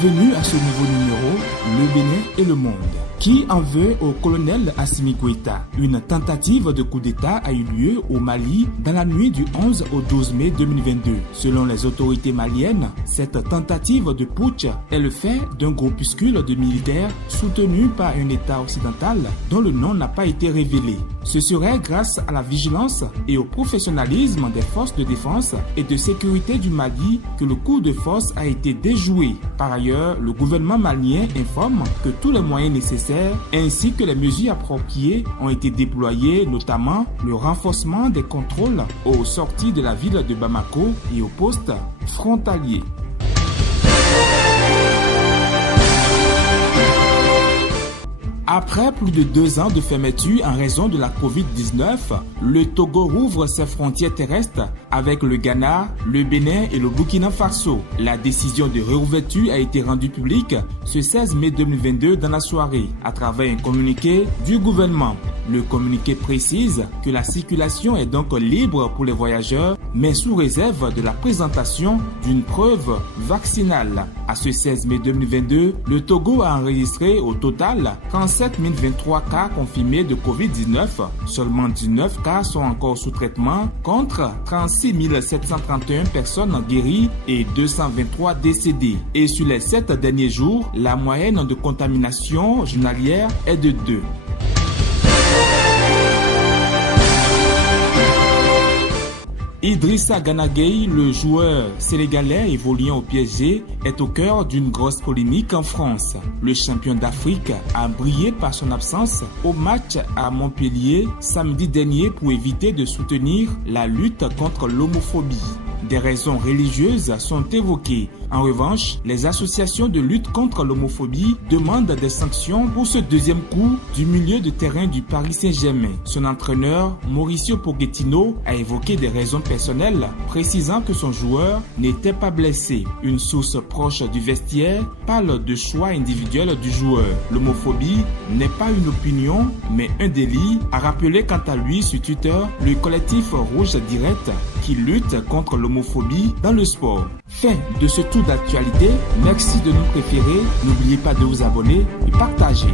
Bienvenue à ce nouveau numéro, Le Bénin et le monde. Qui en veut au colonel Assimi Goïta? Une tentative de coup d'État a eu lieu au Mali dans la nuit du 11 au 12 mai 2022. Selon les autorités maliennes, cette tentative de putsch est le fait d'un groupuscule de militaires soutenus par un État occidental dont le nom n'a pas été révélé. Ce serait grâce à la vigilance et au professionnalisme des forces de défense et de sécurité du Mali que le coup de force a été déjoué. Par ailleurs, le gouvernement malien informe que tous les moyens nécessaires ainsi que les mesures appropriées ont été déployées, notamment le renforcement des contrôles aux sorties de la ville de Bamako et aux postes frontaliers. Après plus de 2 ans de fermeture en raison de la Covid-19, le Togo rouvre ses frontières terrestres avec le Ghana, le Bénin et le Burkina Faso. La décision de réouverture a été rendue publique ce 16 mai 2022 dans la soirée à travers un communiqué du gouvernement. Le communiqué précise que la circulation est donc libre pour les voyageurs, mais sous réserve de la présentation d'une preuve vaccinale. À ce 16 mai 2022, le Togo a enregistré au total 37 023 cas confirmés de Covid-19. Seulement 19 cas sont encore sous traitement contre 36 731 personnes guéries et 223 décédées. Et sur les 7 derniers jours, la moyenne de contamination journalière est de 2. Idrissa Gana Gueye, le joueur sénégalais évoluant au PSG, est au cœur d'une grosse polémique en France. Le champion d'Afrique a brillé par son absence au match à Montpellier samedi dernier pour éviter de soutenir la lutte contre l'homophobie. Des raisons religieuses sont évoquées. En revanche, les associations de lutte contre l'homophobie demandent des sanctions pour ce deuxième coup du milieu de terrain du Paris Saint-Germain. Son entraîneur, Mauricio Pochettino, a évoqué des raisons personnelles, précisant que son joueur n'était pas blessé. Une source proche du vestiaire parle de choix individuel du joueur. L'homophobie n'est pas une opinion, mais un délit, a rappelé quant à lui sur Twitter le collectif Rouge Direct qui lutte contre l'homophobie dans le sport. Fin de ce tour d'actualité. Merci de nous préférer. N'oubliez pas de vous abonner et partager.